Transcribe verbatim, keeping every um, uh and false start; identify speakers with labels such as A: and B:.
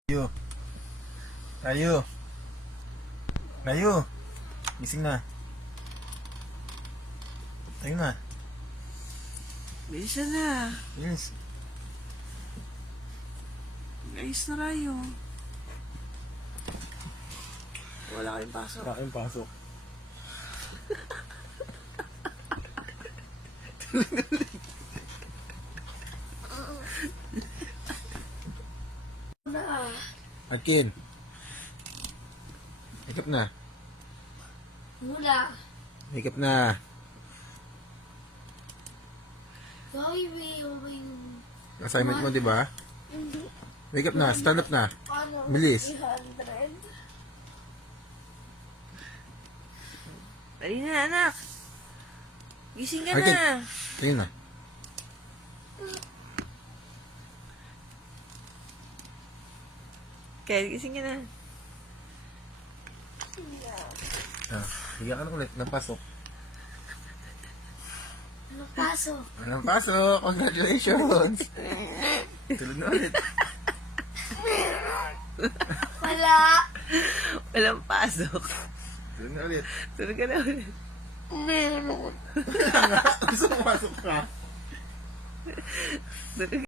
A: Rayo. Rayo. Rayo. Gising na. Tayo na.
B: Bisa na.
A: Yes.
B: Guys na rayo. Wala kayong pasok.
A: Wala kayong pasok.
B: Na.
A: Akin. Wake up na.
C: Wala.
A: Wake up na.
C: Sorry, may yung...
A: Assignment mo, di ba?
C: Hindi.
A: Wake up na. Stand up na.
C: Ano?
A: Bilis.
C: three hundred.
B: Dali na, anak. Gising ka
A: Akin.
B: na.
A: Tayo na.
B: Kaya gising ka na.
A: Ah, higa ka na ulit. Napasok.
C: Ano paso?
A: Walang pasok. Congratulations. Tulog na ulit.
C: Wala.
B: Walang pasok.
A: Tulog na ulit.
B: Tulog ka na ulit.
C: Meron.
A: Gusto mo pasok ka?
B: Tulog